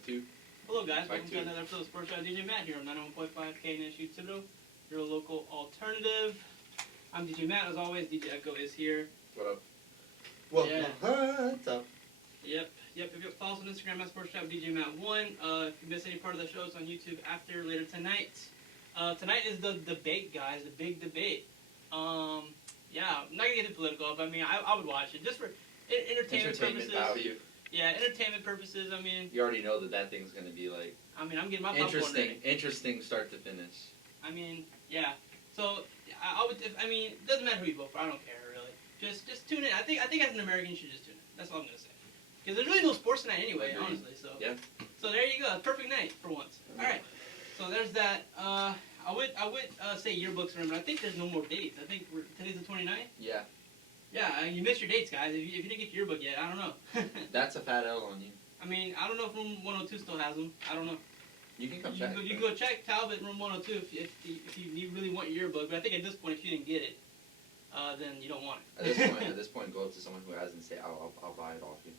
Mic 2. Hello guys, Mic welcome to 2. another episode of Sportschat. DJ Matt here on 91.5 KNSU Thibodeau, your local alternative. I'm DJ Matt, as always. DJ Echo is here. What up? Well, Yeah. what's up? Yep. If you follow us on Instagram at Sportschat with DJ Matt1. If you miss any part of the show, it's on YouTube later tonight. Tonight is the debate, guys, the big debate. Yeah, I'm not gonna get too political, but I mean, I would watch it just for entertainment purposes. Value. Yeah, entertainment purposes. I mean, You already know that thing's gonna be like I'm getting my popcorn ready. interesting start to finish. I mean, yeah. So I would. It doesn't matter who you vote for. I don't care really. Just tune in. I think as an American, you should just tune in. That's all I'm gonna say. Because there's really no sports tonight anyway, honestly. So yeah. So there you go. Perfect night for once. All right. So there's that. I would say yearbooks are in, but I think there's no more dates. I think today's the 29th. Yeah. Yeah, you missed your dates, guys. If you didn't get your yearbook yet, I don't know. That's a fat L on you. I mean, I don't know if Room 102 still has them. I don't know. You can come check. You can go check Talbot Room 102 if you really want your yearbook. But I think at this point, if you didn't get it, then you don't want it. At this point, go up to someone who has and say, "I'll buy it off you."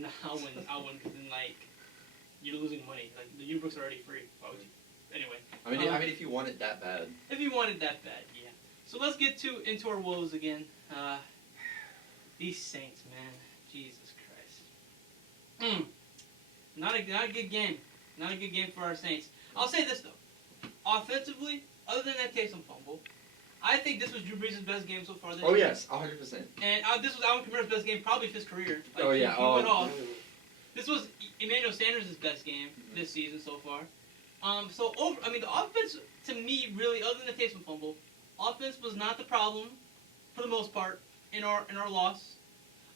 No, I wouldn't. Because then you're losing money. Like the yearbooks are already free. Why would you? Anyway. I mean, if you want it that bad. If you want it that bad, yeah. So let's get into our woes again. These Saints, man, Jesus Christ. Not a good game. Not a good game for our Saints. I'll say this though. Offensively, other than that Taysom fumble, I think this was Drew Brees' best game so far this year. Oh yes, 100%. And this was Alvin Kamara's best game, probably of his career. Oh yeah. He went off. This was Emmanuel Sanders' best game this season so far. The offense to me really, other than the Taysom fumble, offense was not the problem for the most part in our loss.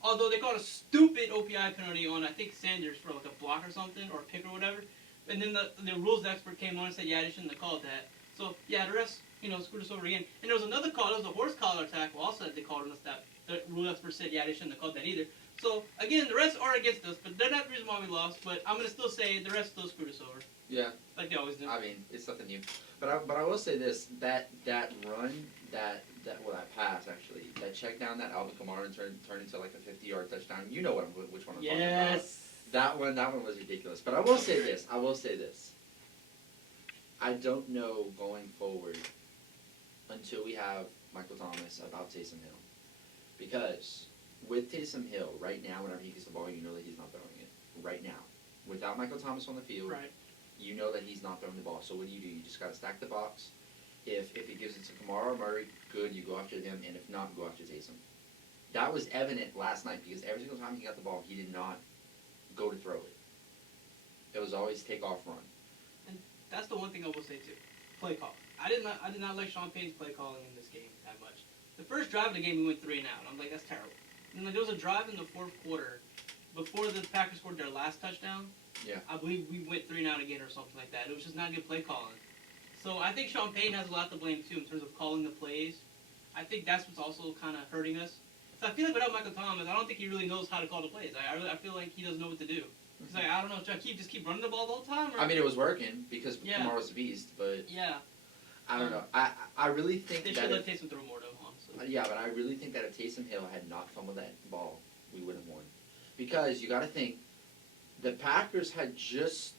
Although they called a stupid OPI penalty on I think Sanders for like a block or something or a pick or whatever, and then the rules expert came on and said they shouldn't have called that. So yeah, the rest screwed us over again. And there was another call. There was a horse collar tackle also that they called on us that the rule expert said they shouldn't have called that either. So again, the rest are against us, but they're not the reason why we lost. But I'm gonna still say the rest still screwed us over. Yeah. Like they always do. I mean, it's nothing new. But I will say this: that run, that pass actually, that check down that Alvin Kamara turned into like a 50-yard touchdown. You know which one I'm talking about. That one was ridiculous. But I will say this. I don't know going forward until we have Michael Thomas about Taysom Hill, because with Taysom Hill right now, whenever he gets the ball, you know that he's not throwing it right now. Without Michael Thomas on the field, right. You know that he's not throwing the ball. So what do? You just got to stack the box. If he gives it to Kamara or Murray, good, you go after them. And if not, go after Taysom. That was evident last night because every single time he got the ball, he did not go to throw it. It was always take off run. And that's the one thing I will say too. Play call. I did not like Sean Payton's play calling in this game that much. The first drive of the game, we went 3 and out. I'm like, that's terrible. And then there was a drive in the fourth quarter before the Packers scored their last touchdown. Yeah. I believe we went 3 and out again or something like that. It was just not good play calling. So I think Sean Payton has a lot to blame too in terms of calling the plays. I think that's what's also kind of hurting us. So I feel like without Michael Thomas, I don't think he really knows how to call the plays. I feel like he doesn't know what to do. He's like, I don't know, should I just keep running the ball the whole time? Or? I mean, it was working because Kamara was a beast, but yeah. I don't know. I really think they that should let Taysom throw more though, honestly. Yeah, but I really think that if Taysom Hill had not fumbled that ball, we would have won. Because you got to think, the Packers had just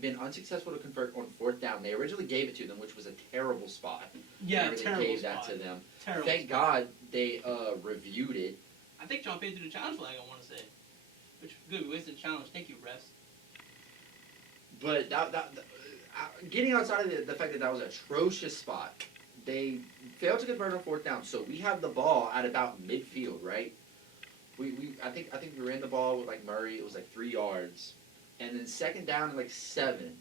been unsuccessful to convert on 4th down. They originally gave it to them, which was a terrible spot. Yeah, they terrible gave spot. that to them. Terrible Thank God they reviewed it. I think Sean Payton threw the challenge flag, I want to say. Which, good, we wasted the challenge. Thank you, refs. But getting outside of the fact that was an atrocious spot, they failed to convert on 4th down. So we have the ball at about midfield, right? I think we ran the ball with like Murray. It was like 3 yards, and then 2nd down and like 7.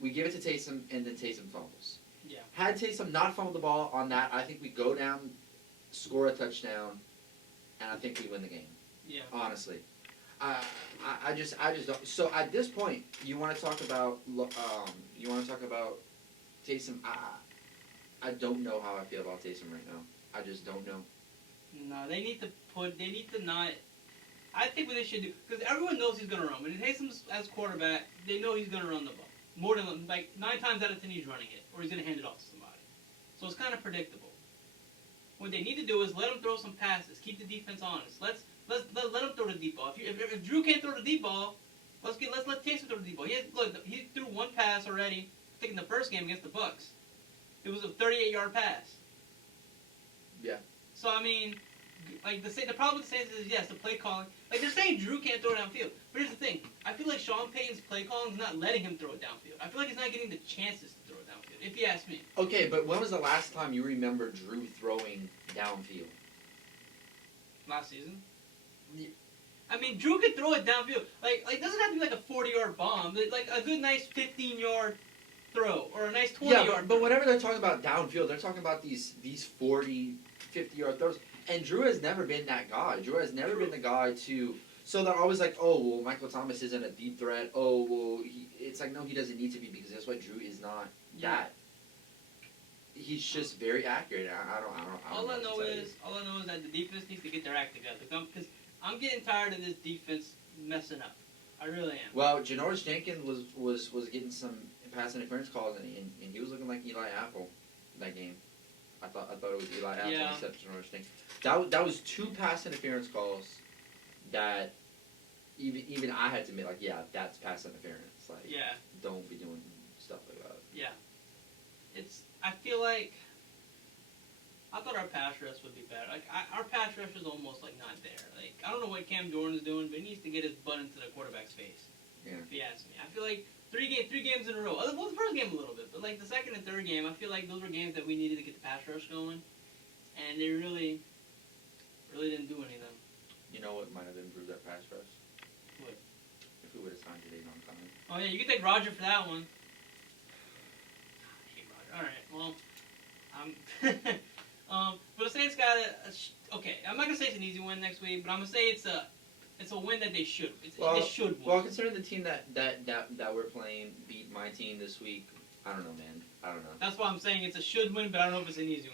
We give it to Taysom, and then Taysom fumbles. Yeah. Had Taysom not fumbled the ball on that, I think we go down, score a touchdown, and I think we win the game. Yeah. Honestly, I just don't. So at this point, you want to talk about Taysom. I don't know how I feel about Taysom right now. I just don't know. No, they need to not. I think what they should do, because everyone knows he's going to run. When Taysom's as quarterback, they know he's going to run the ball. More than, 9 times out of 10 he's running it, or he's going to hand it off to somebody. So it's kind of predictable. What they need to do is let him throw some passes, keep the defense honest. Let him throw the deep ball. If Drew can't throw the deep ball, let's let Taysom throw the deep ball. He threw one pass already. I think in the first game against the Bucks, it was a 38-yard pass. Yeah. So I mean, like the problem with the Saints is yes, the play calling. Like they're saying Drew can't throw it downfield, but here's the thing: I feel like Sean Payton's play calling is not letting him throw it downfield. I feel like he's not getting the chances to throw it downfield. If you ask me. Okay, but when was the last time you remember Drew throwing downfield? Last season. I mean, Drew could throw it downfield. Like it doesn't have to be like a 40-yard bomb. Like a good, nice 15-yard throw or a nice 20-yard. Yeah, but whenever they're talking about downfield, they're talking about these 40, 50-yard throws. And Drew has never been that guy. Drew has never been the guy to. So they're always like, oh, well, Michael Thomas isn't a deep threat. Oh, well, it's like, no, he doesn't need to be because that's why Drew is not that. He's just very accurate. I don't All I know know is that the defense needs to get their act together. Because I'm getting tired of this defense messing up. I really am. Well, Janoris Jenkins was getting some pass interference calls, and he was looking like Eli Apple that game. I thought it was Eli Apple instead of Janoris Jenkins. That was 2 pass interference calls that even I had to admit, like, yeah, that's pass interference. Like, don't be doing stuff like that. Yeah. I feel like I thought our pass rush would be better. Like our pass rush is almost like not there. Like I don't know what Cam Jordan is doing, but he needs to get his butt into the quarterback's face. Yeah. If you ask me, I feel like three games in a row. Well, the first game a little bit, but like the second and third game, I feel like those were games that we needed to get the pass rush going, and they really didn't do anything. You know what might have improved that pass rush? What? If we would have signed today on time. Oh yeah, you can take Roger for that one. All right, well, but the Saints got okay. I'm not gonna say it's an easy win next week, but I'm gonna say it's a win that they should. They should win. Well, considering the team that we're playing beat my team this week, I don't know, man. I don't know. That's why I'm saying it's a should win, but I don't know if it's an easy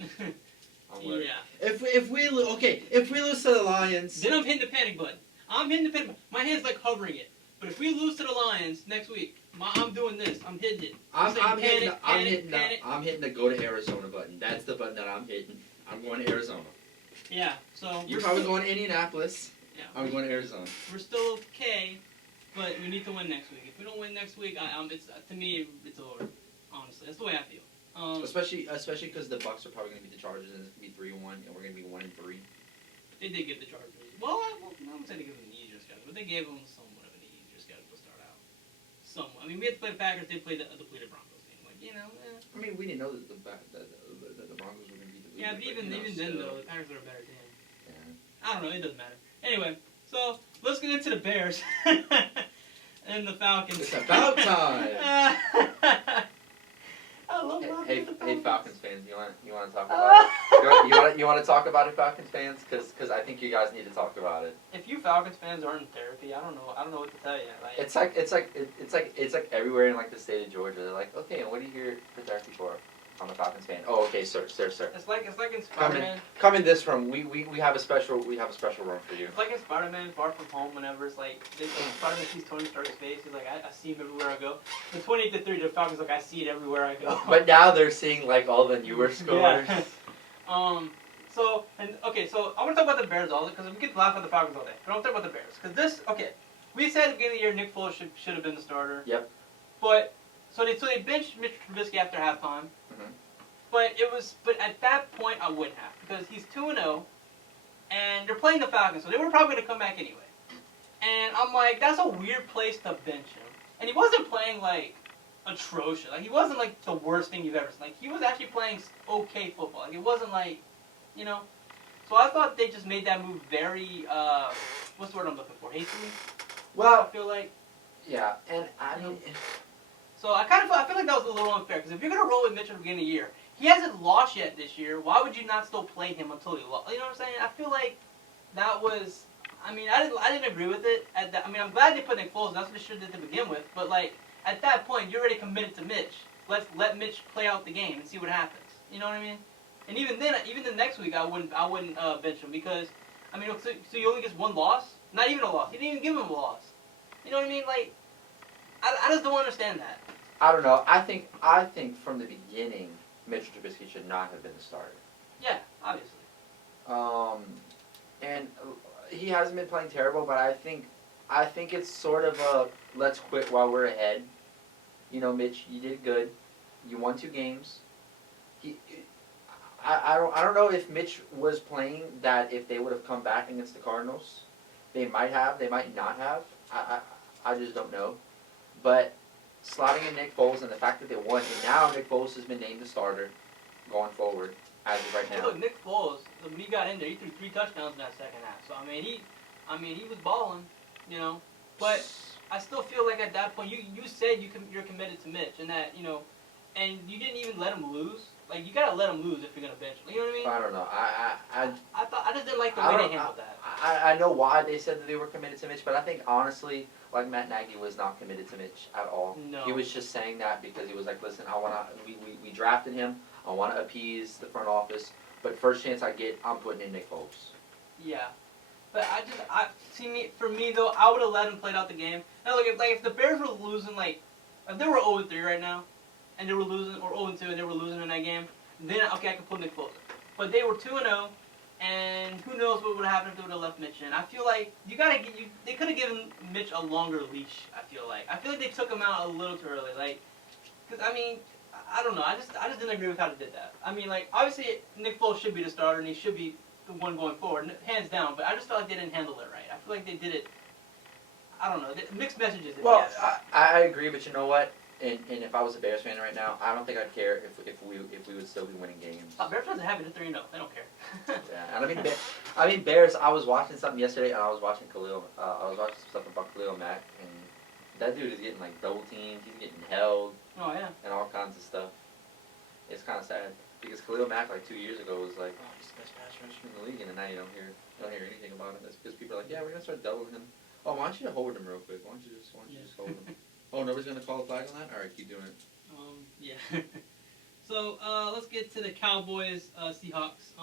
win. Yeah. If we lose to the Lions, then I'm hitting the panic button. My hand's like hovering it. But if we lose to the Lions next week, I'm doing this. I'm hitting it. I'm hitting the go to Arizona button. That's the button that I'm hitting. I'm going to Arizona. Yeah. So you're probably going to Indianapolis. Yeah. I'm going to Arizona. We're still okay, but we need to win next week. If we don't win next week, to me it's over. Honestly, that's the way I feel. Especially because the Bucks are probably going to beat the Chargers, and it's going to be 3-1, and we're going to be 1-3. They did give the Chargers. Well, I wouldn't say they gave them an easier schedule, but they gave them somewhat of an easier schedule to start out. Somewhat. I mean, we had to play the Packers. They played the depleted Broncos team. Like, you know. I mean, we didn't know that the Broncos were going to beat the. Yeah, but even then though, the Packers were a better team. Yeah. I don't know. It doesn't matter. Anyway, so let's get into the Bears and the Falcons. It's about time. I love hey, Falcons fans, you want to talk about it? You want to talk about it, Falcons fans? Because I think you guys need to talk about it. If you Falcons fans aren't in therapy, I don't know what to tell you. Like, It's like everywhere in like the state of Georgia. They're like, okay, and what are you here for therapy for? I'm a Falcons fan. Oh, okay, sir. It's like in Spider-Man. Come in this room. We have a special room for you. It's like in Spider-Man Far From Home. Whenever it's like Spider-Man sees Tony Stark's face, he's like, I see him everywhere I go. The 28-3, the Falcons like, I see it everywhere I go. But now they're seeing like all the newer scores. Yeah. So I want to talk about the Bears all because we could laugh at the Falcons all day. But I want to talk about the Bears because we said at the beginning of the year Nick Foles should have been the starter. Yep. But so they benched Mitch Trubisky after halftime. Mm-hmm. But at that point I wouldn't have because he's 2-0, and they're playing the Falcons, so they were probably going to come back anyway. And I'm like, that's a weird place to bench him. And he wasn't playing like atrocious. Like he wasn't like the worst thing you've ever seen. Like he was actually playing okay football. Like it wasn't like, you know. So I thought they just made that move very what's the word I'm looking for? Hastily. Well, I feel like. Yeah, and I mean. So I feel like that was a little unfair because if you're gonna roll with Mitchell at the beginning of the year, he hasn't lost yet this year. Why would you not still play him until he lost? You know what I'm saying? I feel like that was. I mean, I didn't agree with it. I mean, I'm glad they put Nick Foles. That's what they should have did to begin with. But like at that point, you're already committed to Mitch. Let's let Mitch play out the game and see what happens. You know what I mean? And even then, even the next week, I wouldn't bench him because I mean, so he only gets one loss. Not even a loss. He didn't even give him a loss. You know what I mean? Like, I just don't understand that. I don't know. I think from the beginning, Mitchell Trubisky should not have been the starter. Yeah, obviously. and he hasn't been playing terrible, but I think it's sort of a let's quit while we're ahead. You know, Mitch, you did good. You won 2 games. He, I don't know if Mitch was playing that if they would have come back against the Cardinals, they might have, they might not have. I just don't know. But slotting in Nick Foles and the fact that they won, and now Nick Foles has been named the starter going forward as of right Well, now. look, Nick Foles, when he got in there, he threw 3 touchdowns in that second half. So I mean, he was balling, you know. But I still feel like at that point, you said you're committed to Mitch, and that and you didn't even let him lose. Like you gotta let him lose if you're gonna bench him. You know what I mean? I don't know. I just didn't like the way they handled that. I know why they said that they were committed to Mitch, but I think honestly, like Matt Nagy was not committed to Mitch at all. No. He was just saying that because he was like, listen, we drafted him. I want to appease the front office, but first chance I get, I'm putting in Nick Foles. Yeah. But for me though, I would have let him play out the game. Now look, if the Bears were losing, like, if they were 0-3 right now, and they were losing, or 0-2 and they were losing in that game, then okay, I could put Nick Foles. But they were 2-0, and who knows what would have happened if they would have left Mitch in. I feel like they could have given Mitch a longer leash. I feel like they took him out a little too early. Like, cause I mean, I don't know. I just didn't agree with how they did that. I mean, like, obviously Nick Foles should be the starter and he should be the one going forward, hands down. But I just felt like they didn't handle it right. I feel like they did it. I don't know. Mixed messages. Well, I agree, but you know what? And if I was a Bears fan right now, I don't think I'd care if we would still be winning games. Bears fans are happy to 3-0. They don't care. Yeah, and I mean Bears. I was watching something yesterday, and I was watching Khalil. I was watching some stuff about Khalil Mack, and that dude is getting like double teamed. He's getting held. Oh yeah. And all kinds of stuff. It's kind of sad because Khalil Mack like 2 years ago was like, oh, he's the best pass rusher in the league, and now you don't hear anything about him. That's because people are like, yeah, we're gonna start doubling him. Oh, why don't you hold him real quick? Why don't you just hold him? Oh, nobody's gonna call a flag on that? All right, keep doing it. Yeah. So let's get to the Cowboys Seahawks.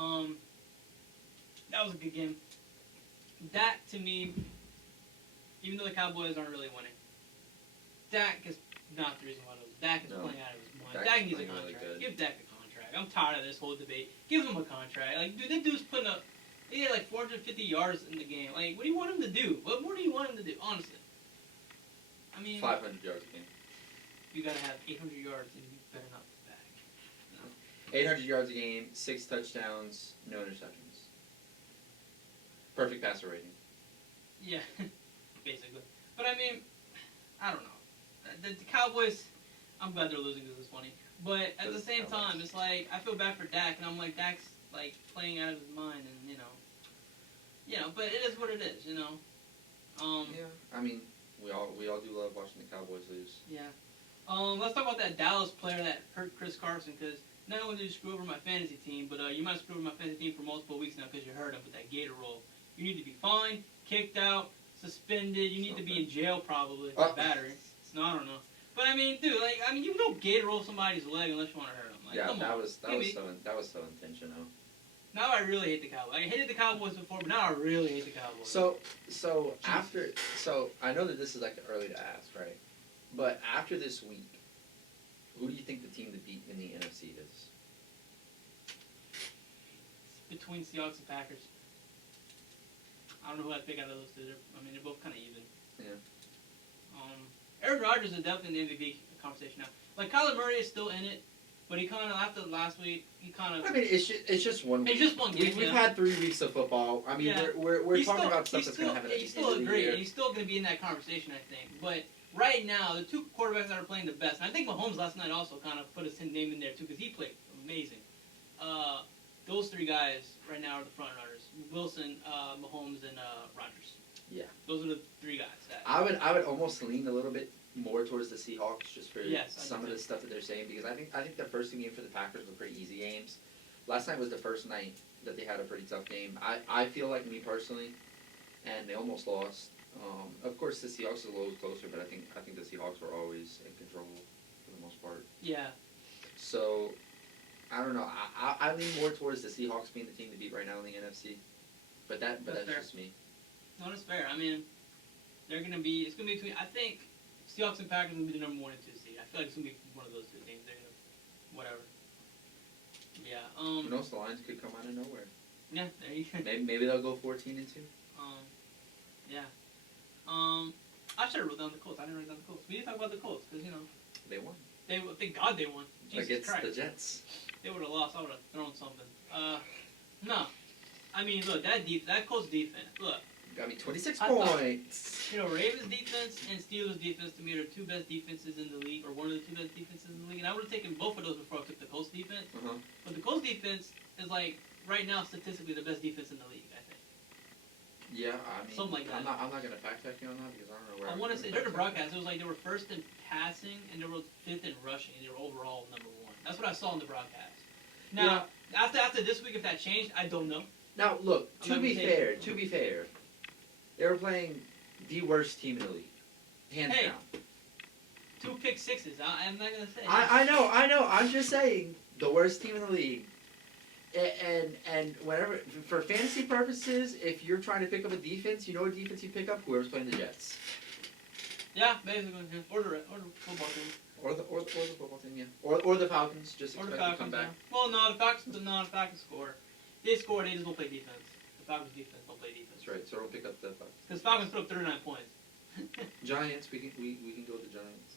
That was a good game. Dak, to me, even though the Cowboys aren't really winning, Dak is not the reason why those. Dak is playing out of his mind. Dak needs a contract. Really give Dak a contract. I'm tired of this whole debate. Give him a contract. Like, dude, that dude's putting up. He had like 450 yards in the game. Like, what do you want him to do? What more do you want him to do? Honestly. I mean, 500 yards a game. You gotta have 800 yards, and you better not back. No. 800 yards a game, 6 touchdowns, no interceptions. Perfect passer rating. Yeah, basically. But I mean, I don't know. The Cowboys, I'm glad they're losing because it's funny. But at the same time, it's like I feel bad for Dak, and I'm like Dak's like playing out of his mind, and But it is what it is, Yeah, I mean. We all do love watching the Cowboys lose. Yeah. Let's talk about that Dallas player that hurt Chris Carson, because not only did you screw over my fantasy team, but you might screw over my fantasy team for multiple weeks now because you hurt him with that gator roll. You need to be fined, kicked out, suspended. You need to be in jail probably for battery. No, I don't know. But I mean, dude, you don't gator roll somebody's leg unless you want to hurt him. Like, yeah, come that on. was so intentional. Now I really hate the Cowboys. I hated the Cowboys before, but now I really hate the Cowboys. So I know that this is like early to ask, right? But after this week, who do you think the team to beat in the NFC is? Between Seahawks and Packers. I don't know who I'd pick out of those two. They're both kind of even. Yeah. Aaron Rodgers is definitely in the MVP conversation now. Like, Kyler Murray is still in it, but he kind of, after last week, I mean, it's just one week. It's just one game. We've had 3 weeks of football. I mean, we're talking about stuff that's going to happen at the end of the year. And he's still going to be in that conversation, I think. But right now, the 2 quarterbacks that are playing the best, and I think Mahomes last night also kind of put his name in there, too, because he played amazing. Those 3 guys right now are the front runners. Wilson, Mahomes, and Rodgers. Yeah. Those are the 3 guys. I would almost lean a little bit more towards the Seahawks just for some of the stuff that they're saying, because I think the first 2 games for the Packers were pretty easy games. Last night was the first night that they had a pretty tough game. I feel like, me personally, and they almost lost. Of course, the Seahawks are a little closer, but I think the Seahawks were always in control for the most part. Yeah. So, I don't know. I lean more towards the Seahawks being the team to beat right now in the NFC. But that's just me. No, that's fair. I mean, it's going to be between, I think, Seahawks and Packers will be the number 1 and 2 seed. I feel like it's going to be one of those 2 teams. They're going to, whatever. Yeah. Who knows? The Lions could come out of nowhere. Yeah, there you go. Maybe they'll go 14-2. Yeah. I should have wrote down the Colts. I didn't write down the Colts. We didn't talk about the Colts because They won thank God they won. Jesus against Christ. the Jets. They would have lost. I would have thrown something. No. I mean, look, that Colts defense. Look, Got me 26 I thought- points. Ravens defense and Steelers defense to me are the two best defenses in the league, or one of the two best defenses in the league. And I would have taken both of those before I took the Colts defense. Uh-huh. But the Colts defense is like right now statistically the best defense in the league. I think. Yeah, I mean, Something like that. I'm not gonna fact check you on that because I don't know where. I want to say during the broadcast it was like they were first in passing and they were fifth in rushing and they were overall number one. That's what I saw in the broadcast. Now after this week, if that changed, I don't know. Now look, I'm to not be mistaken. fair, they were playing the worst team in the league, hands Hey. down. 2 pick sixes. I'm not gonna say. I know. I'm just saying the worst team in the league. And whenever for fantasy purposes, if you're trying to pick up a defense, you know what defense you pick up? Whoever's playing the Jets. Yeah, basically. Yeah. Or the football team. Or the football team, yeah. Or the Falcons, just Or the expect to Falcons. come back. Yeah. Well, no, the Falcons score. They score. They just don't play defense. The Falcons defense don't play defense. That's right. So we'll pick up the Falcons. Because Falcons put up 39 points. Giants, we can go with the Giants.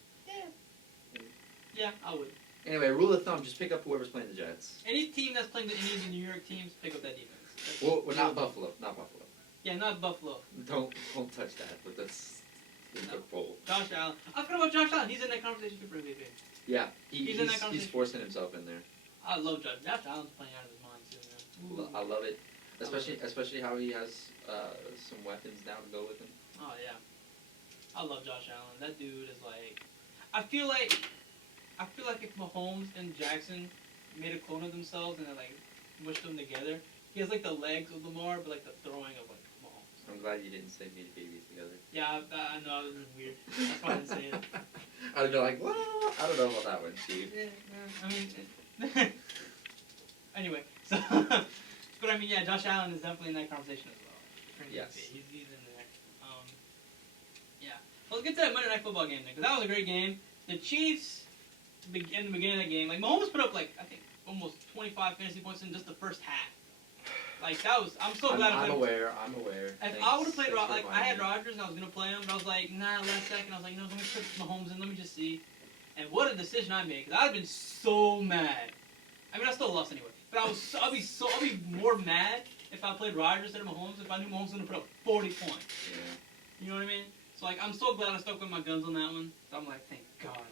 Yeah, I would. Anyway, rule of thumb: just pick up whoever's playing the Jets. Any team that's playing any of the New York teams, pick up that defense. That's Well, not Buffalo. Not Buffalo. Yeah, not Buffalo. Don't touch that. But that's the bowl. Josh Allen. I forgot about Josh Allen. He's in that conversation for MVP. Yeah, He's in that he's conversation. forcing himself in there. I love Josh. Josh Allen's playing out of his mind too, man. Ooh. I love it, especially how he has some weapons now to go with him. Oh yeah. I love Josh Allen. That dude is like. I feel like if Mahomes and Jackson made a clone of themselves and they like mushed them together, he has like the legs of Lamar, but like the throwing of like Mahomes. I'm glad you didn't say made babies together. Yeah, I know it was weird. That's why I didn't say it. I'd be like, well, I don't know about that one, Steve. Yeah, I mean, anyway, so, but I mean, yeah, Josh Allen is definitely in that conversation as well. Yes. He's in there. Yeah. Well, let's get to that Monday Night Football game then, because that was a great game. The Chiefs, in the beginning of that game, like Mahomes put up like I think almost 25 fantasy points in just the first half. Like that was, I'm so glad. I'm aware. If I would have played, like I had Rodgers and I was gonna play him, but I was like, nah, last second, I was like, let me put Mahomes in, let me just see. And what a decision I made, because I'd been so mad. I mean, I still lost anyway, but I'll be more mad if I played Rodgers instead of Mahomes if I knew Mahomes was gonna put up 40 points. Yeah. You know what I mean? So like, I'm so glad I stuck with my guns on that one. So I'm like, thank God.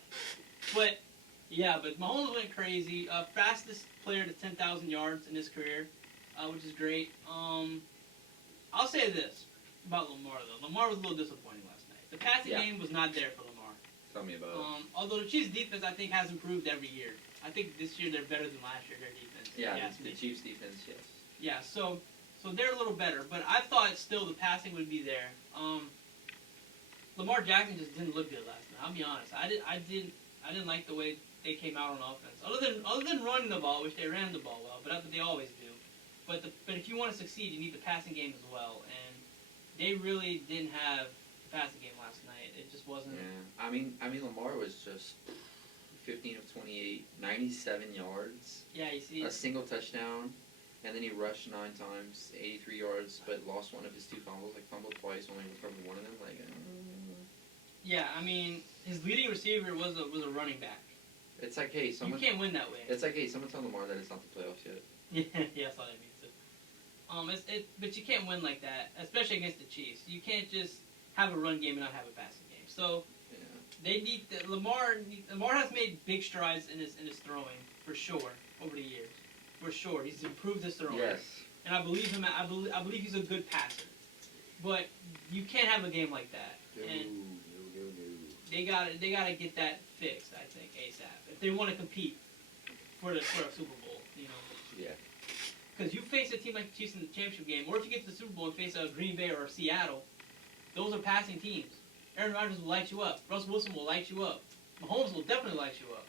But yeah, but Mahomes went crazy. Fastest player to 10,000 yards in his career, which is great. I'll say this about Lamar though. Lamar was a little disappointing last night. The passing game was not there for Lamar. Tell me about it. Although the Chiefs' defense, I think, has improved every year. I think this year they're better than last year. Their defense. Yeah, the Chiefs' defense, yes. Yeah, so they're a little better, but I thought still the passing would be there. Lamar Jackson just didn't look good last night. I'll be honest. I didn't like the way they came out on offense. Other than running the ball, which they ran the ball well, but that's what they always do. But if you want to succeed, you need the passing game as well, and they really didn't have the passing game last night. It just wasn't. Yeah, I mean Lamar was just 15 of 28, 97 yards. Yeah, you see. A single touchdown, and then he rushed 9 times, 83 yards, but lost one of his 2 fumbles. Like fumbled twice, only recovered one of them. Like. Yeah, I mean his leading receiver was a running back. It's like, hey, someone. You can't win that way. It's like, hey, someone tell Lamar that it's not the playoffs yet. Yeah, that's what I mean too. But you can't win like that, especially against the Chiefs. You can't just have a run game and not have a passing game. So they need Lamar. Lamar has made big strides in his throwing for sure over the years. For sure, he's improved his throwing. Yes. And I believe him. I believe he's a good passer. But you can't have a game like that. And they gotta get that fixed. I think ASAP if they want to compete for a Super Bowl. You know. Yeah. Because you face a team like the Chiefs in the championship game, or if you get to the Super Bowl and face a Green Bay or a Seattle, those are passing teams. Aaron Rodgers will light you up. Russell Wilson will light you up. Mahomes will definitely light you up,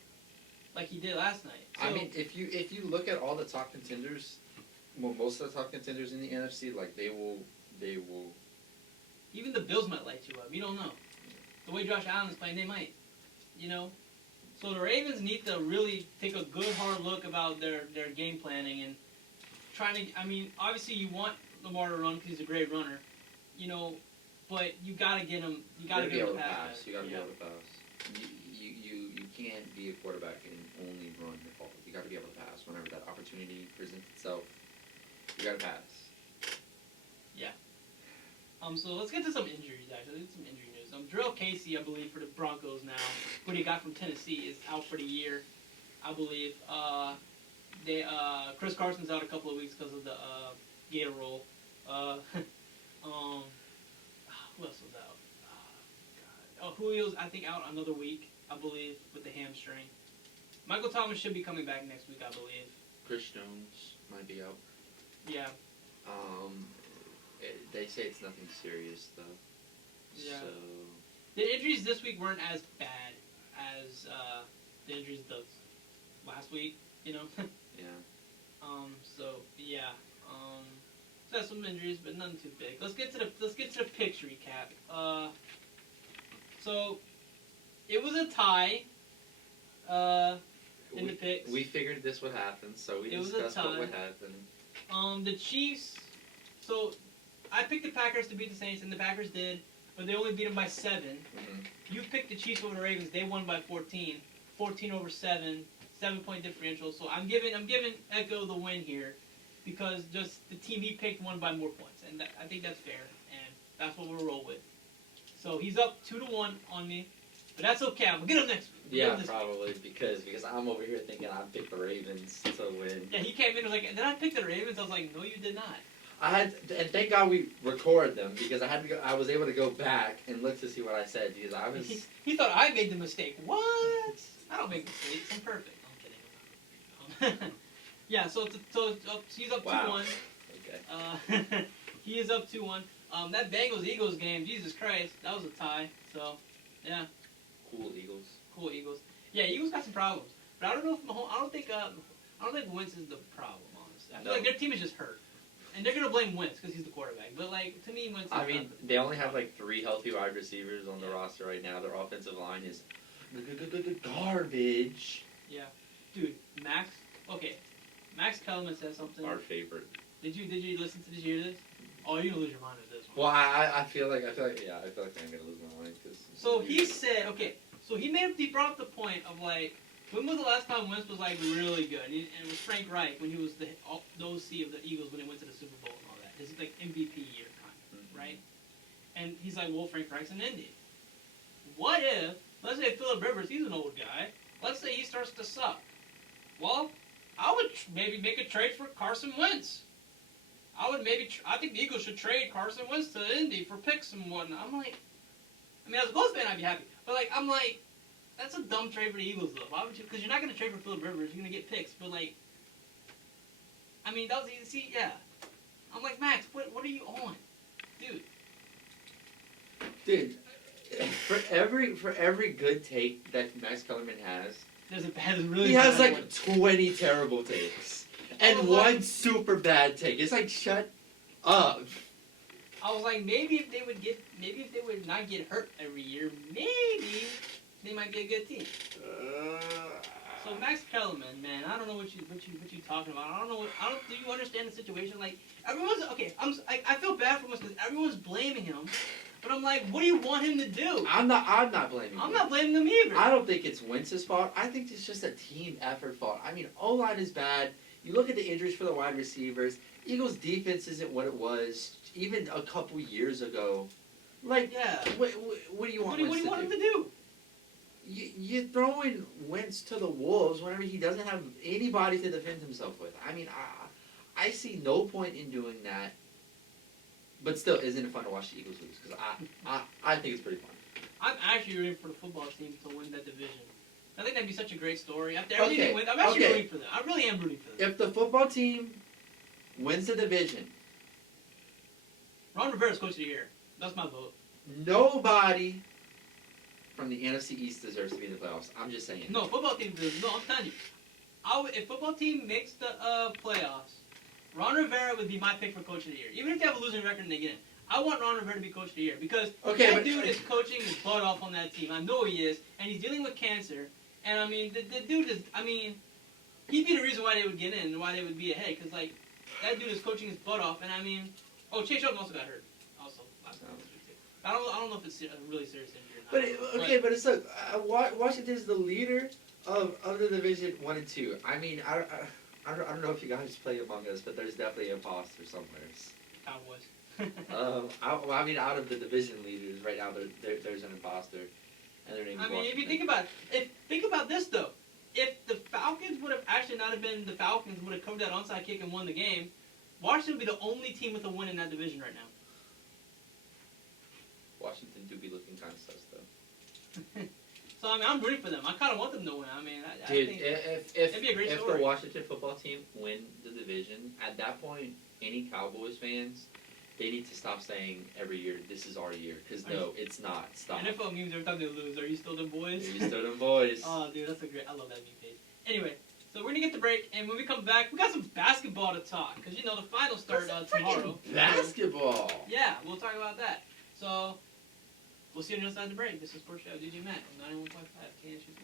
like he did last night. So, I mean, if you look at all the top contenders, well, most of the top contenders in the NFC, like they will. Even the Bills might light you up. You don't know. The way Josh Allen is playing, they might. You know. So the Ravens need to really take a good hard look about their game planning and trying to. I mean, obviously you want Lamar to run because he's a great runner, you know, but you gotta get him. You gotta be get able him to past pass. that. You gotta yeah. be able to pass. You can't be a quarterback and only run the ball. You gotta be able to pass whenever that opportunity presents itself. You gotta pass. So let's get to some injuries. Actually, let's get some injury news. Jarrell Casey, I believe, for the Broncos now, who they got from Tennessee, is out for the year, I believe. Chris Carson's out a couple of weeks because of the Gator roll. Who else was out? Julio's, I think, out another week, I believe, with the hamstring. Michael Thomas should be coming back next week, I believe. Chris Jones might be out. Yeah. They say it's nothing serious though. Yeah. So the injuries this week weren't as bad as the injuries the last week, you know. yeah. So yeah. So that's some injuries, but nothing too big. Let's get to the picks recap. So it was a tie. In the picks. We figured this would happen, so we discussed what would happen. The Chiefs. So I picked the Packers to beat the Saints, and the Packers did, but they only beat them by 7. Mm-hmm. You picked the Chiefs over the Ravens. They won by 14. 14 over 7. 7-point differential. So I'm giving Echo the win here, because just the team he picked won by more points, and I think that's fair, and that's what we'll roll with. So he's up 2-1 on me, but that's okay. I'm gonna get him next week. Yeah, probably because I'm over here thinking I picked the Ravens to win. Yeah, he came in and was like, "Did I pick the Ravens?" I was like, "No, you did not." And thank God we recorded them because I was able to go back and look to see what I said because I was. He thought I made the mistake. What? I don't make mistakes. I'm perfect. I'm kidding. Yeah. So he's up 2-1. Okay. He is up 2-1. That Bengals-Eagles game, Jesus Christ, that was a tie. So, yeah. Cool Eagles. Cool Eagles. Yeah, Eagles got some problems, but I don't know if I don't think Wentz is the problem. Honestly, I feel like their team is just hurt, and they're gonna blame Wentz because he's the quarterback. But like to me, Wentz. They only have like 3 healthy wide receivers on the roster right now. Their offensive line is garbage. Yeah, dude, Max. Okay, Max Kellerman said something. Our favorite. Did you listen to this? Hear this? Oh, you're gonna lose your mind with this one. Well, I feel like I'm gonna lose my mind because. So he said, okay. So he brought up the point of like, when was the last time Wentz was like really good? And it was Frank Reich when he was the OC of the Eagles when they went to the Super Bowl and all that. This is like MVP year kind of, right? And he's like, well, Frank Reich's an Indy. What if, let's say Phillip Rivers, he's an old guy. Let's say he starts to suck. Well, I would maybe make a trade for Carson Wentz. I think the Eagles should trade Carson Wentz to Indy for picks and whatnot. I'm like, I mean, as a Colts fan, I'd be happy. But, like, I'm like, that's a dumb trade for the Eagles, though. Why would you? Because you're not going to trade for Phillip Rivers. You're going to get picks. But, like, I mean, that was easy. See, yeah. I'm like, Max, what are you on? Dude, for every good take that Max Kellerman has, he has, like, 20 terrible takes. And one super bad take. It's like, shut up. I was like, maybe if they would not get hurt every year, maybe they might be a good team. So Max Kellerman, man, I don't know what you talking about. Do you understand the situation? Like everyone's okay. I feel bad for him because everyone's blaming him, but I'm like, what do you want him to do? I'm not blaming him. I'm not blaming him either. I don't think it's Wentz's fault. I think it's just a team effort fault. I mean, O-line is bad. You look at the injuries for the wide receivers. Eagles' defense isn't what it was even a couple years ago. Like, yeah. What do you want? What do you want him to do? You're throwing Wentz to the wolves whenever he doesn't have anybody to defend himself with. I mean, I see no point in doing that. But still, isn't it fun to watch the Eagles lose? Because I think it's pretty fun. I'm actually rooting for the football team to win that division. I think that'd be such a great story. After everything wins, I'm actually rooting for them. I really am rooting for them. If the football team wins the division, Ron Rivera's coach of the year. That's my vote. Nobody from the NFC East deserves to be in the playoffs. I'm just saying. No, football team does. No, I'm telling you. If football team makes the playoffs, Ron Rivera would be my pick for coach of the year. Even if they have a losing record and they get in. I want Ron Rivera to be coach of the year because that dude is coaching his butt off on that team. I know he is, and he's dealing with cancer. And, I mean, the dude is, I mean, he'd be the reason why they would get in and why they would be ahead. Because, like, that dude is coaching his butt off, and I mean, Chase Young also got hurt. Also, last week too. I don't know if it's a really serious injury or not. But it's like Washington's the leader of the division 1 and 2. I mean, I don't know if you guys play Among Us, but there's definitely an imposter somewhere. Cowboys. I mean, out of the division leaders right now, there's an imposter, and their name is I mean, Washington. if you think about it, think about this though. If the Falcons would have actually not have been the Falcons, would have covered that onside kick and won the game, Washington would be the only team with a win in that division right now. Washington do be looking kind of sus though. So I mean, I'm rooting for them. I kind of want them to win. I mean, I Dude, think if be a great the story. Washington football team win the division, at that point, any Cowboys fans, they need to stop saying every year, this is our year. Because no, it's not. Stop. NFL memes every time they lose. Are you still them boys? Are you still them boys? Oh, dude, that's I love that meme page. Anyway, so we're going to get the break, and when we come back, we got some basketball to talk. Because, you know, the finals start tomorrow. Basketball! Yeah, we'll talk about that. So, we'll see you on the other side of the break. This is Sportschat DJ Matt on 91.5 KNSU.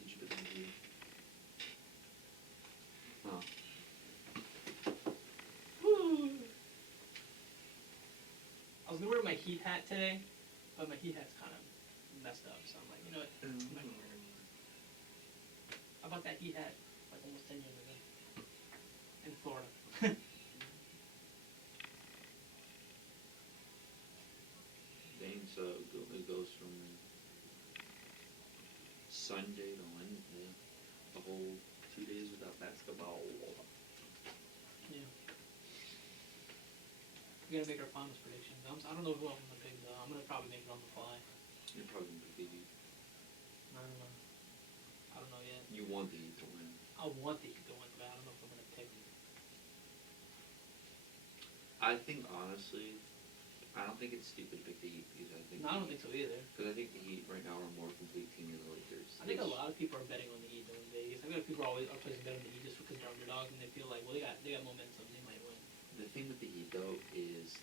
Did you put that in? Oh. I was going to wear my Heat hat today, but my Heat hat's kind of messed up. So I'm like, you know what? I'm not going to wear it. I bought that Heat hat like almost 10 years ago in Florida. Dang, so it goes from Sunday to Wednesday, the whole 2 days without basketball. Yeah. We gotta make our finals predictions. I don't know who I'm gonna pick though. I'm gonna probably make it on the fly. You're probably going to be. I don't know. I don't know yet. You want the Heat to win. I want the Heat to win, but I don't know if I'm gonna pick them. I think, honestly, I don't think it's stupid to pick the Heat because I think. No, I don't think so either. Because I think the Heat right now are a more complete team than the Lakers. I think a lot of people are betting on the Heat though in Vegas. I feel like people are placing bet on the Heat just because they're underdogs and they feel like, well, they got momentum, they might win. The thing with the Heat though is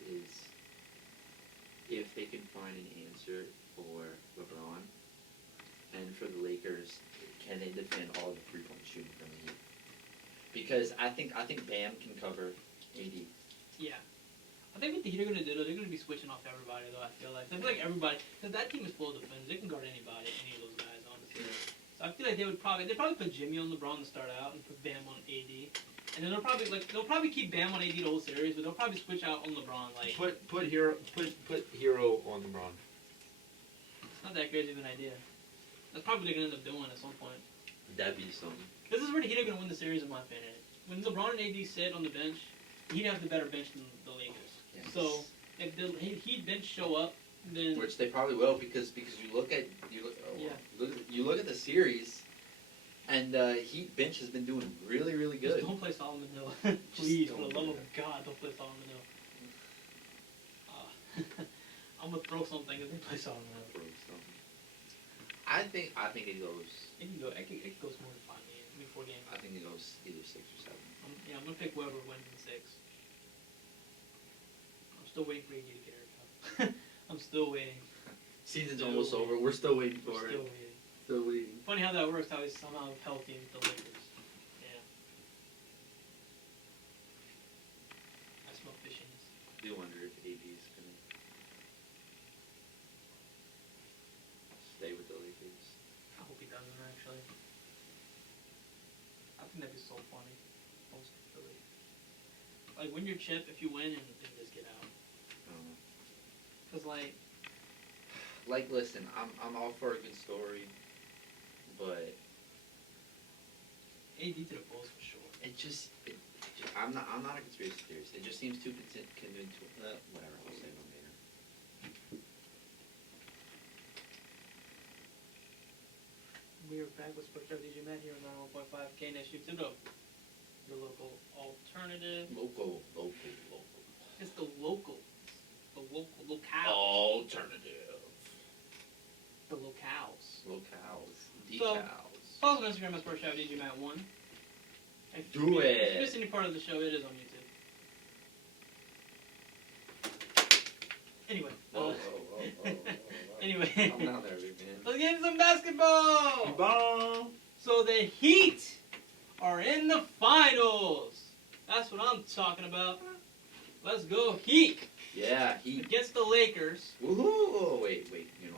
if they can find an answer for LeBron and for the Lakers, can they defend all the 3-point shooting from the Heat? Because I think Bam can cover AD. Yeah. I think what the Heat are going to do, though, they're going to be switching off everybody, though, I feel like. I feel like everybody, because that team is full of defenders. They can guard anybody, any of those guys, honestly. So I feel like they'd probably put Jimmy on LeBron to start out and put Bam on AD. And then they'll probably keep Bam on AD the whole series, but they'll probably switch out on LeBron. Like, Put Hero on LeBron. it's not that crazy of an idea. That's probably what they're going to end up doing at some point. That'd be something. This is where the Heat are going to win the series, in my opinion. When LeBron and AD sit on the bench, the Heat have the better bench than the Lakers. Yes. So if the Heat bench show up, then Which they probably will because you look at the series, and Heat bench has been doing really just good. don't play Solomon Hill. Please, for don't the do love of it. God, don't play Solomon Hill. I'm gonna throw something if they play Solomon Hill. I think it goes. It can go. It goes more than 5 games. I mean, 4 games. I think it goes either 6 or 7. I'm gonna pick whoever wins in 6. I'm still waiting for AD to get hurt. I'm still waiting. Season's Still almost waiting. over. We're still waiting We're for still it. waiting. Still waiting. Funny how that works. How he's somehow healthy with the Lakers. Yeah. I smell fishiness. I do wonder if AD's gonna stay with the Lakers. I hope he doesn't actually. I think that'd be so funny. Most really. Like win your chip if you win and just get out. I don't know. Cause like Listen, I'm all for a good story, but AD to the Bulls for sure. I'm not a conspiracy theorist. It just seems too convincing. Whatever, I'll say it later. We are back with Sportschat DJ Matt here on 91.5 KNSU Tibdo. Your local alternative. Local. It's the local. The locale. Alternative. The locales. Locales. So- Decals. Follow us on Instagram at Sportschat DJ Matt 1. If Do it. If you missed any part of the show, it is on YouTube. Anyway. Whoa. Anyway, I'm down there, big man. let's get into some basketball. Ball. So the Heat are in the finals. That's what I'm talking about. Let's go Heat Yeah, he. against the Lakers. Woohoo! Oh, wait. You know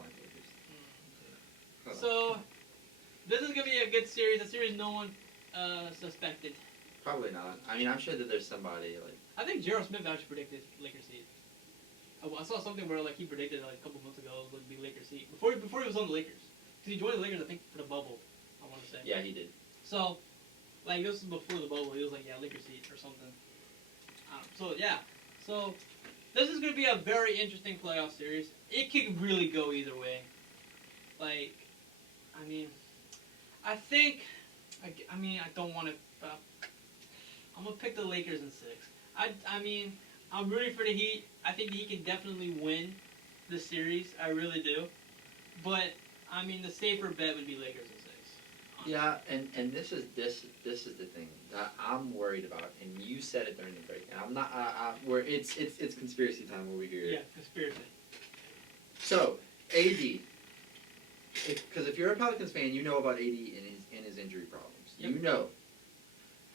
what? So this is gonna be a good series. A series no one suspected. Probably not. I mean, I'm sure that there's somebody like. I think Gerald Smith actually predicted Lakers Heat. I saw something where like he predicted like a couple months ago it would be Lakers Heat before he was on the Lakers, because he joined the Lakers I think for the bubble. I want to say. Yeah, he did. So, like this was before the bubble. He was like, yeah, Lakers Heat or something. So yeah. So this is gonna be a very interesting playoff series. It could really go either way. Like, I mean, I think. I mean, I don't want to. I'm gonna pick the Lakers in 6. I mean, I'm rooting for the Heat. I think the Heat can definitely win the series. I really do. But I mean, the safer bet would be Lakers in 6. Yeah, and this is the thing that I'm worried about, and you said it during the break, and I'm not. Where it's conspiracy time over here. Yeah, conspiracy. So AD, because if you're a Pelicans fan, you know about AD and his injury problems. Yep. You know.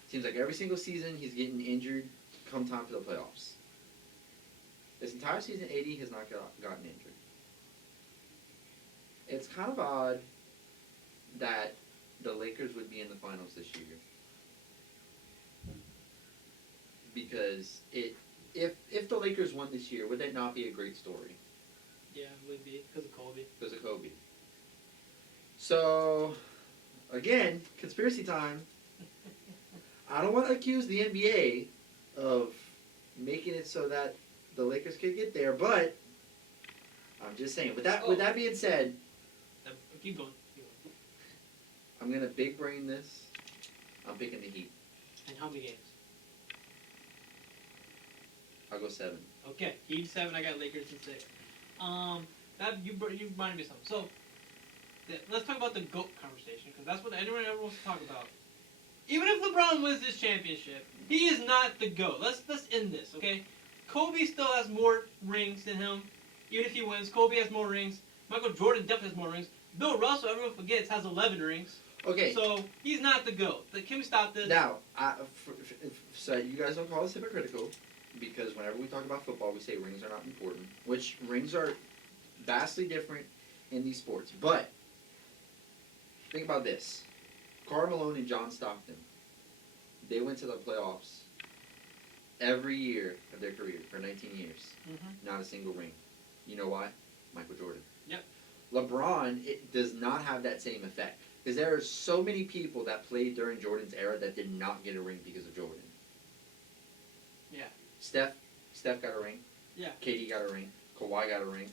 Seems like every single season he's getting injured come time for the playoffs. This entire season, AD has not gotten injured. It's kind of odd that the Lakers would be in the finals this year. Because if the Lakers won this year, would that not be a great story? Yeah, it would be because of Kobe. Because of Kobe. So, again, conspiracy time. I don't want to accuse the NBA of making it so that the Lakers could get there, but I'm just saying. With that being said, Keep going. I'm gonna big brain this. I'm picking the Heat. And how many games? I'll go 7. Okay, Heat 7. I got Lakers in 6. That you reminded me of something. So let's talk about the GOAT conversation, because that's what everyone ever wants to talk about. Even if LeBron wins this championship, he is not the GOAT. Let's end this, okay? Kobe still has more rings than him. Even if he wins, Kobe has more rings. Michael Jordan definitely has more rings. Bill Russell, everyone forgets, has 11 rings. Okay. So he's not the GOAT. Can we stop this? Now, so you guys don't call us hypocritical, because whenever we talk about football, we say rings are not important, which rings are vastly different in these sports. But think about this. Karl Malone and John Stockton, they went to the playoffs every year of their career for 19 years. Mm-hmm. Not a single ring. You know why? Michael Jordan. Yep. LeBron, it does not have that same effect. Because there are so many people that played during Jordan's era that did not get a ring because of Jordan. Yeah. Steph got a ring. Yeah. KD got a ring. Kawhi got a ring.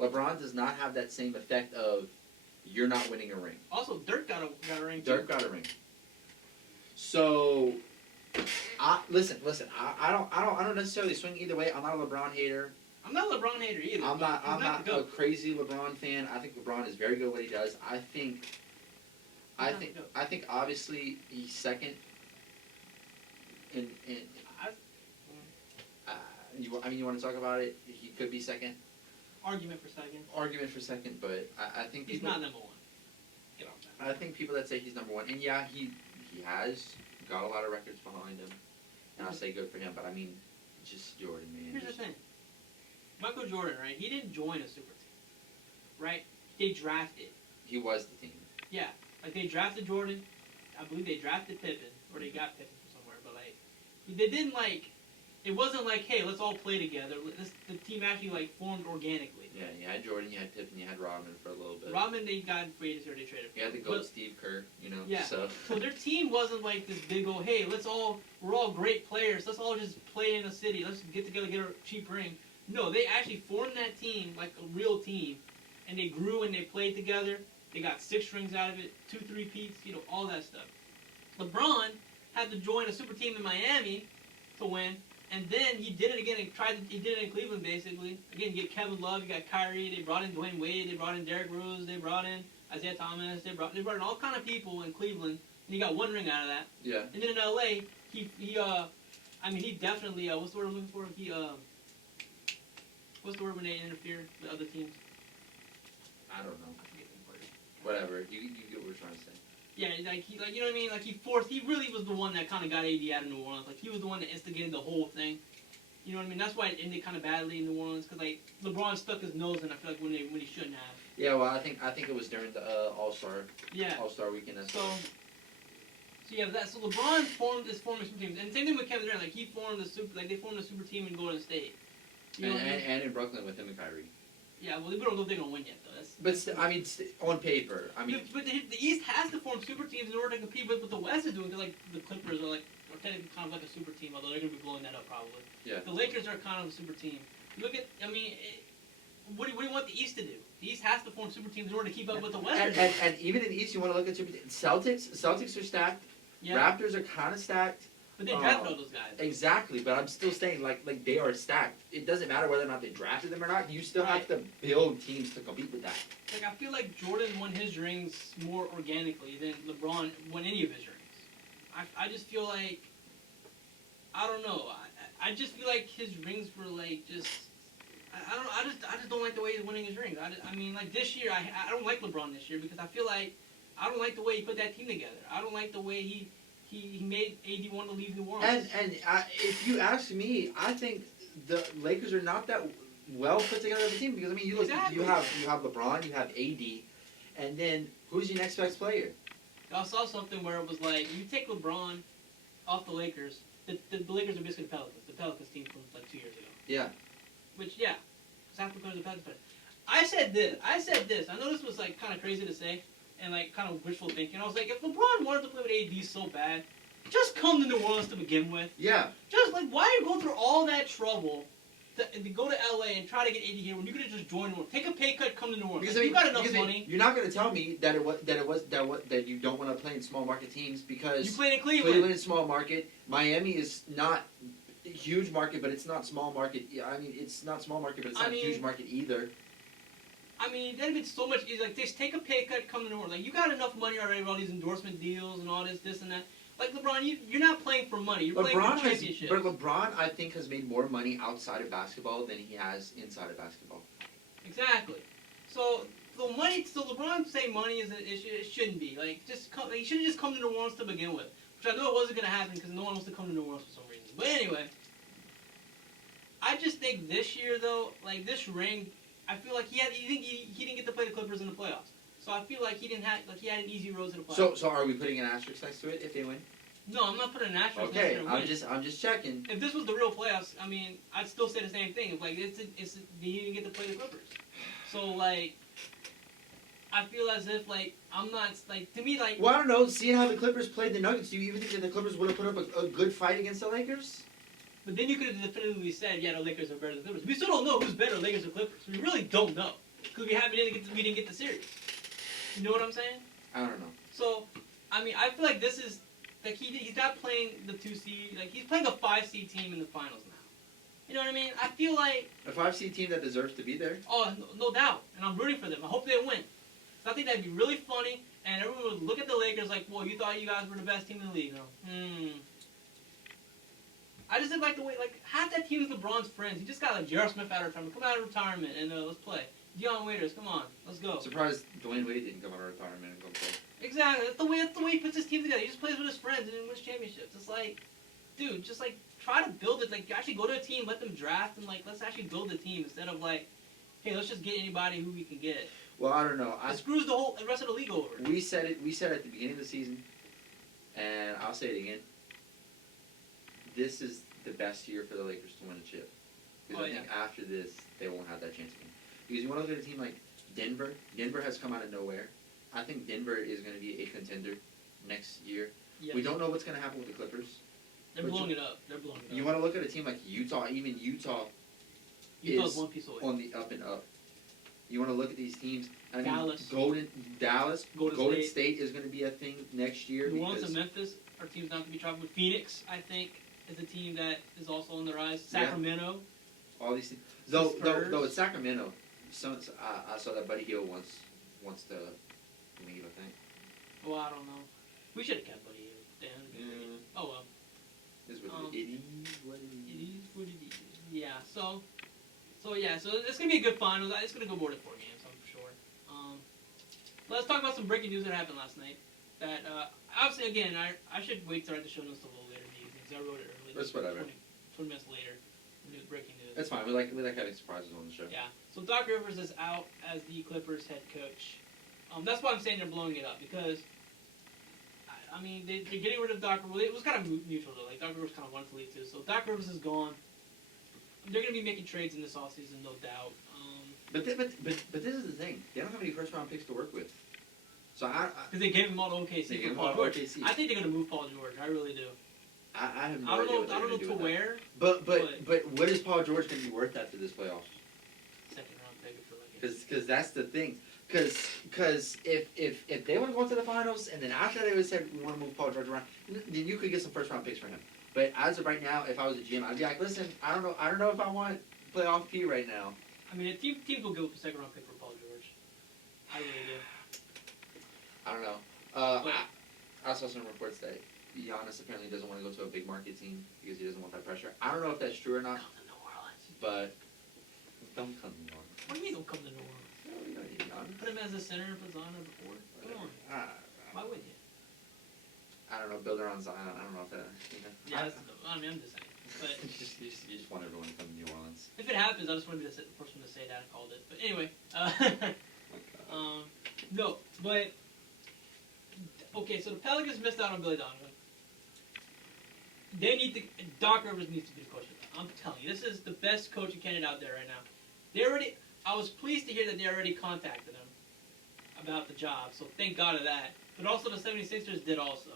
LeBron does not have that same effect of you're not winning a ring. Also, Dirk got a ring too. Dirk got a ring. So, listen. I don't necessarily swing either way. I'm not a LeBron hater. I'm not a LeBron hater either. I'm not the a GOAT. crazy LeBron fan. I think LeBron is very good at what he does. I think obviously he's second. You want to talk about it? He could be second. Argument for second. But I think He's not number 1. Get off that. I think people that say he's number 1, and yeah, he has got a lot of records behind him, and I'll say good for him. But I mean, just Jordan, man. Here's the thing. Michael Jordan, right? He didn't join a super team, right? They drafted. He was the team. Yeah, like they drafted Jordan. I believe they drafted Pippen, or they got Pippen from somewhere. But like, they didn't like. It wasn't like, hey, let's all play together. The team actually like formed organically. Yeah, you had Jordan, you had Pippen, you had Rodman for a little bit. Rodman, they got in free agency or they traded. You had the GOAT Steve Kerr, Yeah. So their team wasn't like this big old, hey, we're all great players. Let's all just play in a city. Let's get together, get a cheap ring. No, they actually formed that team like a real team, and they grew and they played together. They got 6 rings out of it, 2 3-peats, all that stuff. LeBron had to join a super team in Miami to win, and then he did it again and he did it in Cleveland basically. Again, you get Kevin Love, you got Kyrie, they brought in Dwayne Wade, they brought in Derrick Rose, they brought in Isaiah Thomas, they brought in all kind of people in Cleveland, and he got 1 ring out of that. yeah. And then in LA, he definitely what's the word I'm looking for? What's the word when they interfere with other teams? I don't know. I forget the name. Whatever. You get what we're trying to say. Yeah, like you know what I mean? Like he really was the one that kind of got AD out of New Orleans. Like he was the one that instigated the whole thing. You know what I mean? That's why it ended kind of badly in New Orleans because like LeBron stuck his nose in. I feel like when he shouldn't have. Yeah, well, I think it was during the All-Star weekend. So yeah, so LeBron formed super teams, and same thing with Kevin Durant. Like they formed a super team in Golden State. You know and in Brooklyn with him and Kyrie. Yeah, well, we don't know if they're gonna win yet though. On paper, I mean. But the East has to form super teams in order to compete with what the West is doing. Cause like the Clippers are technically kind of like a super team, although they're gonna be blowing that up probably. Yeah. The Lakers are kind of a super team. Look at, what do you want the East to do? The East has to form super teams in order to keep up with the West. And even in the East, you want to look at super teams. Celtics are stacked. Yeah. Raptors are kind of stacked. But they drafted all those guys. Exactly, but I'm still saying like they are stacked. It doesn't matter whether or not they drafted them or not. You still have to build teams to compete with that. Like I feel like Jordan won his rings more organically than LeBron won any of his rings. I just feel like I don't know. I just feel like his rings were like just. I don't know. I just don't like the way he's winning his rings. I mean, like this year, I don't like LeBron this year because I feel like I don't like the way he put that team together. I don't like the way he made AD want to leave New Orleans. And if you ask me, I think the Lakers are not that well put together of a team because I mean you look Exactly. you have LeBron, you have AD, and then who's your next best player? I saw something where it was like you take LeBron off the Lakers. The Lakers are basically the Pelicans. The Pelicans team from like 2 years ago. Yeah. Which yeah, it's not because of the Pelicans. I said this. I know this was like kind of crazy to say. And like kind of wishful thinking. I was like, if LeBron wanted to play with AD so bad, just come to New Orleans to begin with. Yeah. Just like, why are you going through all that trouble to go to LA and try to get AD here when you could have just joined New Orleans? Take a pay cut, come to New Orleans. Like, you got enough money. You're not going to tell me that you don't want to play in small market teams because you played in Cleveland. Cleveland is small market. Miami is not a huge market, but it's not small market. Yeah, I mean, it's not small market, but it's not a huge market either. I mean, that'd be so much easier. Like, just take a pay cut, come to New Orleans. Like, you got enough money already with all these endorsement deals and all this and that. Like, LeBron, you're not playing for money. You're playing for championships. But LeBron, I think, has made more money outside of basketball than he has inside of basketball. Exactly. So LeBron saying money is an issue. It shouldn't be. Like, he should have just come to New Orleans to begin with. Which I know it wasn't going to happen because no one wants to come to New Orleans for some reason. But anyway, I just think this year, though, like, this ring, I feel like he didn't get to play the Clippers in the playoffs. So I feel like he had an easy road to the playoffs. So are we putting an asterisk next to it if they win? No, I'm not putting an asterisk okay, next to it. I'm just checking. If this was the real playoffs, I mean, I'd still say the same thing. If, like, he didn't get to play the Clippers. So, like, I feel as if, like, I'm not, like, to me, like... Well, I don't know. Seeing how the Clippers played the Nuggets, do you even think that the Clippers would have put up a good fight against the Lakers? But then you could have definitively said, yeah, the Lakers are better than the Clippers. We still don't know who's better, Lakers or Clippers. We really don't know. Because we didn't get the series. You know what I'm saying? I don't know. So, I mean, I feel like this is, like, he's not playing the 2 seed, like, he's playing a 5 seed team in the finals now. You know what I mean? I feel like... A 5 seed team that deserves to be there? Oh, no doubt. And I'm rooting for them. I hope they win. So I think that'd be really funny, and everyone would look at the Lakers like, well, you thought you guys were the best team in the league. I just didn't like the way, like, half that team is LeBron's friends. He just got, like, J.R. Smith out of retirement. Come out of retirement and let's play. Deion Waiters, come on, let's go. Surprised Dwayne Wade didn't come out of retirement and go play. Exactly. That's the way he puts his team together. He just plays with his friends and wins championships. It's like, dude, just, like, try to build it. Like, actually go to a team, let them draft, and, like, let's actually build a team instead of, like, hey, let's just get anybody who we can get. Well, I don't know. It screws the rest of the league over. We said at the beginning of the season, and I'll say it again. This is the best year for the Lakers to win a chip. Because I think after this, they won't have that chance again. Because you want to look at a team like Denver. Denver has come out of nowhere. I think Denver is going to be a contender next year. Yes. We don't know what's going to happen with the Clippers. They're blowing it up. They're blowing it up. You want to look at a team like Utah. Even Utah Utah's one piece away. On the up and up. You want to look at these teams. I mean, Dallas. Golden State is going to be a thing next year. New Orleans and Memphis are teams not to be troubled with. Phoenix, I think, is a team that is also on the rise. Sacramento. Yeah. All these teams. Though it's Sacramento. I saw that Buddy Hield wants to leave, I think. Well, I don't know. We should have kept Buddy Hield. Damn. Oh, well. It is what it is. It is what it is. Yeah, so it's going to be a good finals. It's going to go more than 4 games, I'm sure. Let's talk about some breaking news that happened last night. That obviously, again, I should wait to write the show notes a little later in the evening because I wrote it early. That's whatever. 20 minutes later. Breaking news. That's fine. We like having surprises on the show. Yeah. So Doc Rivers is out as the Clippers head coach. That's why I'm saying they're blowing it up because, I mean, they're getting rid of Doc Rivers. It was kind of mutual though. Like Doc Rivers kind of wanted to leave too. So Doc Rivers is gone. They're going to be making trades in this offseason, no doubt. But this is the thing. They don't have any first round picks to work with. So because they gave him all to OKC for Paul George. I think they're going to move Paul George. I really do. I have no idea what they're going to do with where. But what is Paul George going to be worth after this playoffs? Second round pick for like. Because that's the thing. Because if they want to go to the finals and then after they would said we want to move Paul George around, then you could get some first round picks for him. But as of right now, if I was a GM, I'd be like, listen, I don't know if I want playoff P right now. I mean, teams will give up a second round pick for Paul George. I really do. I don't know. I saw some reports that Giannis apparently doesn't want to go to a big market team because he doesn't want that pressure. I don't know if that's true or not. Come to New Orleans. But don't come to New Orleans. What do you mean don't come to New Orleans? No, we don't need Giannis. Put him as a center and put Zion at the four. Come on. Why wouldn't you? I don't know. Build around Zion. I don't know if that. You know. Yeah, I mean, I'm just saying. But you just want everyone to come to New Orleans. if it happens, I just want to be the first one to say that and called it. But anyway, no, but okay. So the Pelicans missed out on Billy Donovan. They need to. Doc Rivers needs to be the coach of that. I'm telling you, this is the best coaching candidate out there right now. I was pleased to hear that they already contacted him about the job. So thank God of that. But also the 76ers did also.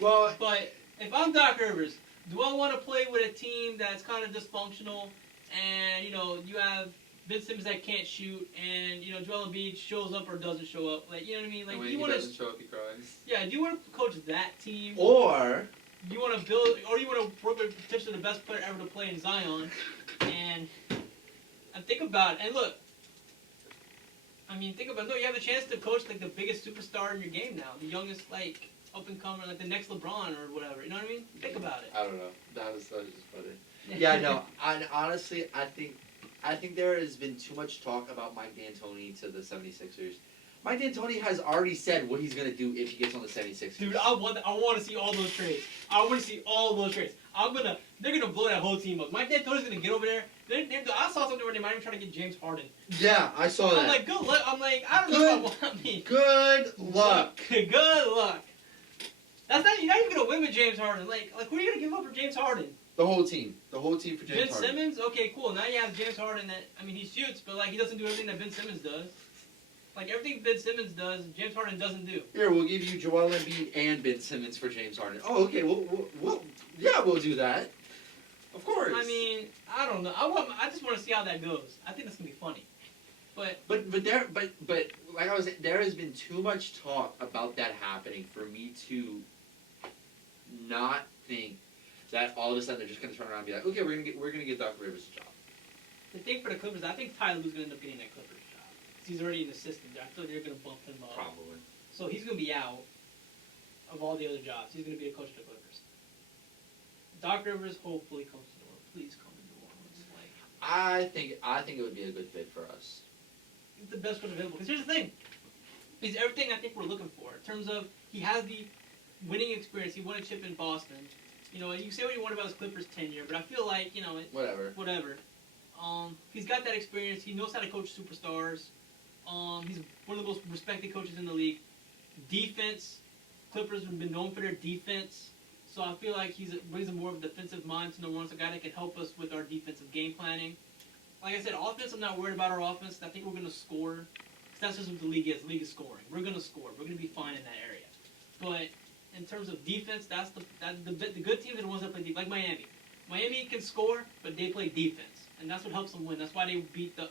Well, but if I'm Doc Rivers, do I want to play with a team that's kind of dysfunctional and, you have Ben Simmons that can't shoot and, Joel Embiid shows up or doesn't show up? Like, you know what I mean? Like, when you he want doesn't to... show up, he cries. Yeah, do you want to coach that team? Or... You want to build... Or you want to work with potentially the best player ever to play in Zion and think about it. And look, I mean, think about it. No, you have a chance to coach, like, the biggest superstar in your game now. The youngest, like... up and comer, like the next LeBron or whatever. You know what I mean? Think about it. I don't know. That was just funny. Yeah, no. Honestly, I think there has been too much talk about Mike D'Antoni to the 76ers. Mike D'Antoni has already said what he's going to do if he gets on the 76ers. Dude, I want to see all those trades. I want to see all those trades. They're going to blow that whole team up. Mike D'Antoni's going to get over there. I saw something where they might even try to get James Harden. Yeah, I saw that. I'm like, good luck. I'm like, I don't know if I want me. Good luck. Good luck. You're not even gonna win with James Harden. Like who are you gonna give up for James Harden? The whole team for James Harden. Ben Simmons, okay, cool. Now you have James Harden. He shoots, but he doesn't do everything that Ben Simmons does. Like everything Ben Simmons does, James Harden doesn't do. Here, we'll give you Joel Embiid and Ben Simmons for James Harden. Oh, okay. We'll do that. Of course. I mean, I don't know. I just want to see how that goes. I think that's gonna be funny. But like I was saying, there has been too much talk about that happening for me to not think that all of a sudden they're just gonna turn around and be like, okay, we're gonna get Doc Rivers a job. The thing for the Clippers, I think Ty Lue's gonna end up getting that Clippers job. 'Cause he's already an assistant there. I feel like they're gonna bump him up. Probably. So he's gonna be out of all the other jobs. He's gonna be a coach of the Clippers. Doc Rivers hopefully comes to New Orleans. Please come to New Orleans. I think it would be a good fit for us. He's the best coach available. Because here's the thing. He's everything I think we're looking for. In terms of, he has the winning experience. He won a chip in Boston. You can say what you want about his Clippers tenure, but I feel like, whatever. He's got that experience. He knows how to coach superstars. He's one of the most respected coaches in the league. Defense. Clippers have been known for their defense. So I feel like he brings a more of a defensive mind to New Orleans, a guy that can help us with our defensive game planning. Like I said, offense, I'm not worried about our offense. I think we're going to score. Because that's just what the league is. The league is scoring. We're going to score. We're going to be fine in that area. But in terms of defense, the good teams are the ones that play defense. Like Miami. Miami can score, but they play defense. And that's what helps them win. That's why they beat the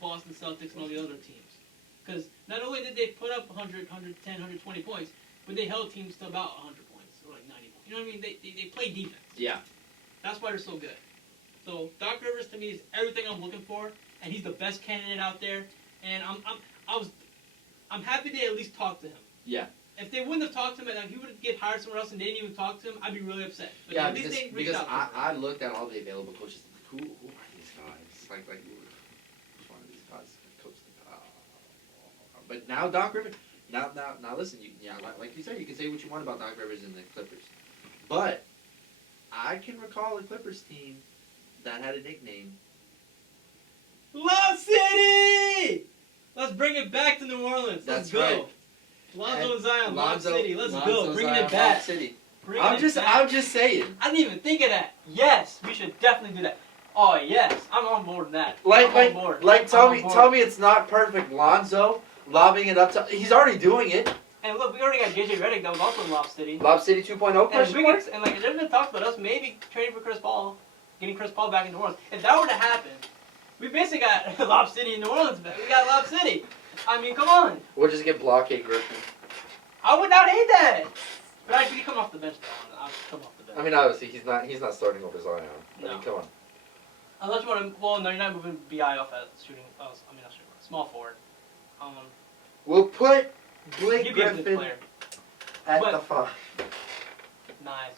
Boston Celtics and all the other teams. Because not only did they put up 100, 110, 120 points, but they held teams to about 100 points. Or like 90 points. You know what I mean? They play defense. Yeah. That's why they're so good. So Doc Rivers to me is everything I'm looking for, and he's the best candidate out there. And I'm happy they at least talked to him. Yeah. If they wouldn't have talked to him, and if he would get hired somewhere else and they didn't even talk to him, I'd be really upset. But yeah, at least they reached because out to him. I looked at all the available coaches. Who are these guys? Like which one of these guys coach the? I'm But now Doc Rivers. Now, listen. Like you said, you can say what you want about Doc Rivers and the Clippers, but I can recall a Clippers team that had a nickname. Lob City! Let's bring it back to New Orleans. Let's That's go. right. Lonzo and Zion, Lob Lonzo- City. Let's Lonzo go. Bringing Zion, it back. Lob City. Bringing I'm it just back. saying. I didn't even think of that. Yes, we should definitely do that. Oh yes, I'm on board with that. Like, I'm on board. tell I'm me, on tell board. me it's not perfect. Lonzo lobbing it up to. He's already doing it. And look, we already got JJ Redick that was also in Lob City. Lob City 2.0 And question we mark? could, and like there's been talks about us maybe trading for Chris Paul, getting Chris Paul back in New Orleans. If that were to happen, we basically got Lob City in New Orleans back. We got Lob City. I mean, come on. We'll just get Blockade Griffin. I would not hate that. But actually, come off the bench though. I'll come off the bench. I mean, obviously he's not starting over Zion. I No. mean, come on. Unless you want to, well, no, you're not moving BI off at shooting. Not shooting guard, small forward. We'll put Blake He'd be a good Griffin player. at But- the 5. Nice.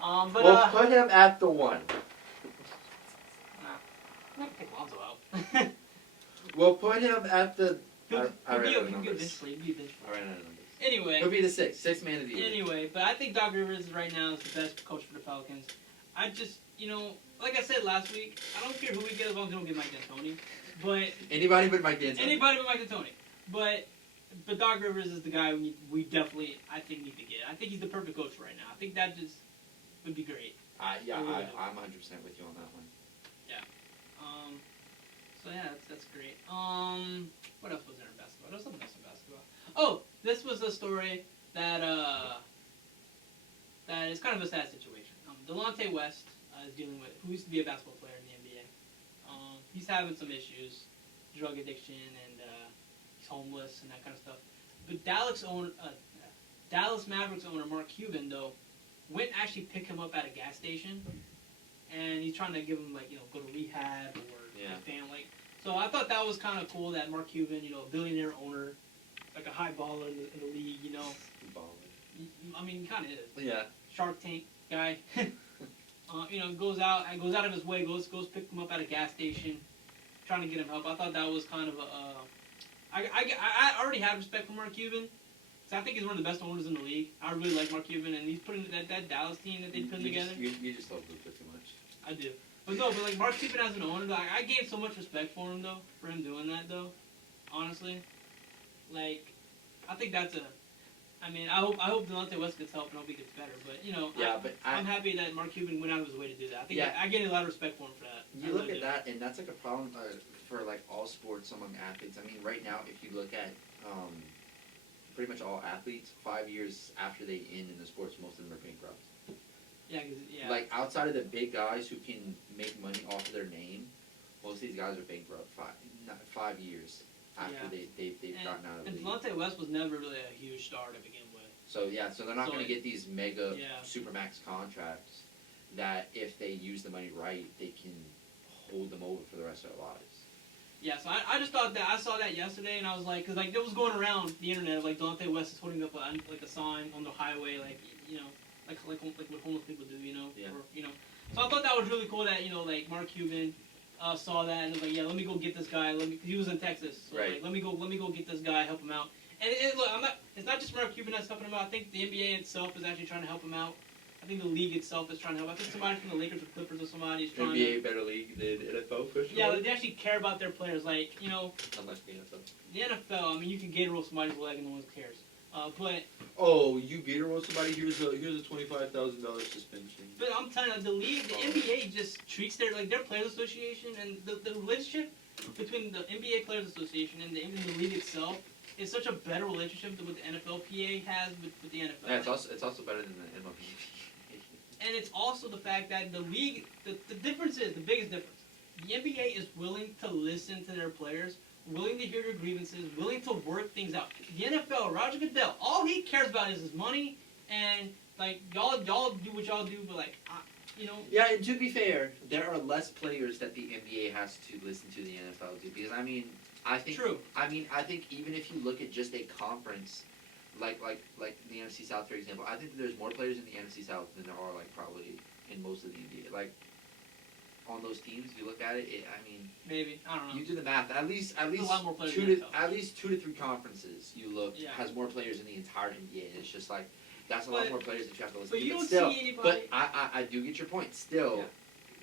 But We'll put him at the 1. I'm not gonna take Lonzo out. We'll put him at the. I ran out of He'll be numbers. eventually. He'll be eventually. I ran out of numbers. Anyway. He'll be the 6th man of the year. Anyway, but I think Doc Rivers right now is the best coach for the Pelicans. I just, like I said last week, I don't care who we get as long as we don't get Mike D'Antoni. But Anybody but Mike D'Antoni. anybody but Mike D'Antoni. But Doc Rivers is the guy we definitely, I think, need to get. I think he's the perfect coach right now. I think that just would be great. I'm 100% I really do. with you on that one. So yeah, that's great. What else was there in basketball? There was something else in basketball. Oh, this was a story that is kind of a sad situation. Delonte West is dealing with, who used to be a basketball player in the NBA. He's having some issues, drug addiction, and he's homeless and that kind of stuff. But Dallas Mavericks owner Mark Cuban though went actually pick him up at a gas station, and he's trying to give him go to rehab or family. So I thought that was kind of cool that Mark Cuban, a billionaire owner, like a high baller in the league, I mean, he kind of is. Yeah. Shark Tank guy. Goes out of his way, goes pick him up at a gas station, trying to get him help. I thought that was kind of I already have respect for Mark Cuban, because I think he's one of the best owners in the league. I really like Mark Cuban, and he's putting that Dallas team that they put together. You just love Luka too much. I do. But no, Mark Cuban as an owner, I gained so much respect for him though, for him doing that though. Honestly, I think that's I hope Delonte West gets help and hope he gets better. But I'm happy that Mark Cuban went out of his way to do that. I think I gained a lot of respect for him for that. You look at that, and that's a problem for all sports among athletes. I mean, right now, if you look at pretty much all athletes, 5 years after they end in the sports, most of them are bankrupt. Yeah. Outside of the big guys who can make money off of their name, most of these guys are bankrupt 5 years after they've gotten out of the league. And Delonte West was never really a huge star to begin with. So they're not going to get these mega supermax contracts that if they use the money right, they can hold them over for the rest of their lives. Yeah, so I just thought that I saw that yesterday, and I was like, because it was going around the internet of Delonte West is holding up a sign on the highway, like what homeless people do, Yeah. So I thought that was really cool that Mark Cuban saw that and was like, let me go get this guy. He was in Texas, so right. let me go get this guy, help him out. And look, it's not just Mark Cuban that's helping him out. I think the NBA itself is actually trying to help him out. I think the league itself is trying to help. I think somebody from the Lakers or Clippers or somebody is trying NBA better league than NFL for sure. Yeah, they actually care about their players. Unlike the NFL. The NFL, you can Gatorade somebody's leg and no one cares. But you Gatorade somebody? Here's a $25,000 suspension. But I'm telling you, the league, the NBA just treats their players association and the relationship between the NBA Players Association and the league itself is such a better relationship than what the NFLPA has with the NFL. Yeah, it's also better than the MLB. And it's also the fact that the league, the difference is, the biggest difference, the NBA is willing to listen to their players, willing to hear their grievances, willing to work things out. The NFL, Roger Goodell, all he cares about is his money, and y'all do what y'all do, but Yeah, and to be fair, there are less players that the NBA has to listen to the NFL do, because I think True. I think even if you look at just a conference like the NFC South, for example, I think that there's more players in the NFC South than there are probably in most of the NBA. on those teams, you look at it. Maybe, I don't know. You do the math. At least a lot more players two in the to NFL. at least 2 to 3 conferences. You look Yeah. has more players in the entire NBA. And it's just like that's a lot But- more players that you have to listen But to. you don't still, see anybody. But I do get your point. Still, Yeah.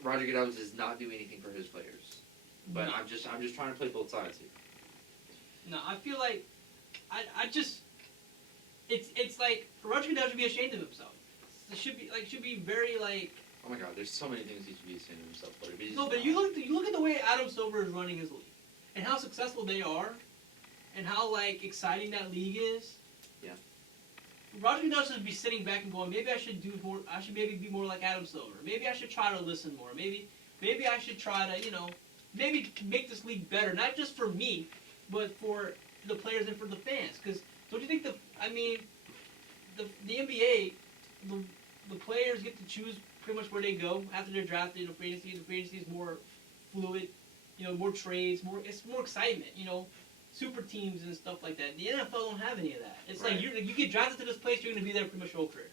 Roger Goodell does not do anything for his players. But No. I'm just trying to play both sides here. No, I feel like I just it's like Roger Goodell should be ashamed of himself. It should be very like. Oh my God, there's so many things he should be saying to himself. But he's No, but not. you look at the way Adam Silver is running his league, and how successful they are, and how like exciting that league is. Yeah. Roger Goodell should be sitting back and going, maybe I should do more. I should maybe be more like Adam Silver. Maybe I should try to listen more. Maybe I should try to maybe make this league better, not just for me, but for the players and for the fans. Because don't you think the NBA, the players get to choose pretty much where they go after they're drafted. The free agency is more fluid, more trades, it's more excitement, super teams and stuff like that. The NFL don't have any of that. It's Right. like you get drafted to this place, you're going to be there pretty much your whole career.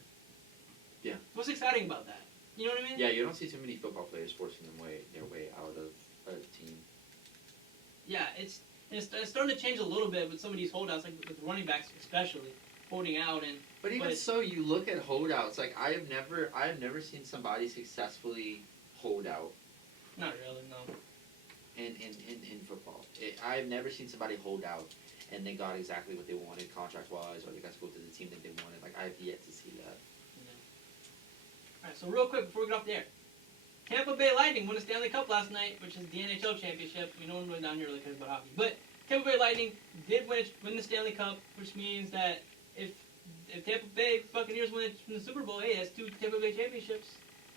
Yeah. What's exciting about that? You know what I mean? Yeah, you don't see too many football players forcing their way out of a team. Yeah, it's starting to change a little bit with some of these holdouts, like with running backs especially, holding out and. But even so, you look at holdouts. Like I have never seen somebody successfully hold out Not really, no. in football. I've never seen somebody hold out and they got exactly what they wanted contract wise, or they got to go to the team that they wanted. Like I've yet to see that. Alright, so real quick before we get off the air. Tampa Bay Lightning won the Stanley Cup last night, which is the NHL championship. We know one really down here really cares about hockey. But Tampa Bay Lightning did win the Stanley Cup, which means that if Tampa Bay Buccaneers win the Super Bowl, hey, that's 2 Tampa Bay championships.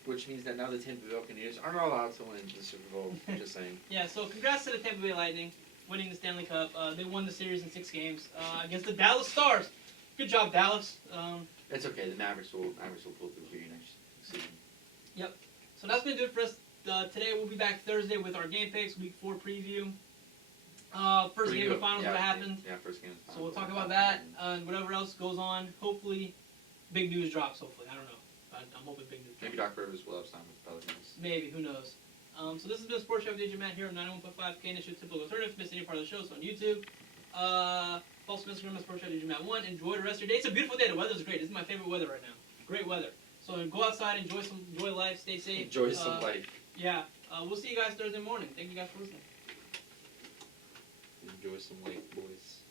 Which means that now the Tampa Bay Buccaneers are not allowed to win the Super Bowl. Just saying. Yeah, so congrats to the Tampa Bay Lightning winning the Stanley Cup. They won the series in 6 games against the Dallas Stars. Good job, Dallas. It's okay. The Mavericks will pull through for you next season. So that's going to do it for us today. We'll be back Thursday with our game picks, Week 4 preview. First game of finals, what happened. Yeah, first game of finals. So we'll talk about that and whatever else goes on. Hopefully, big news drops, hopefully. I don't know. I'm hoping big news drops. Maybe Doc Rivers will have signed with the Pelicans. Maybe, who knows. So this has been Sportschat with DJ Matt here on 91.5 KNS, your typical alternative. If you missed any part of the show, it's on YouTube. Follow us on Instagram at Sportschat DJ Matt 1. Enjoy the rest of your day. It's a beautiful day. The weather's great. This is my favorite weather right now. Great weather. So go outside, enjoy life, stay safe. Enjoy some life. Yeah. We'll see you guys Thursday morning. Thank you guys for listening. Enjoy some light, boys.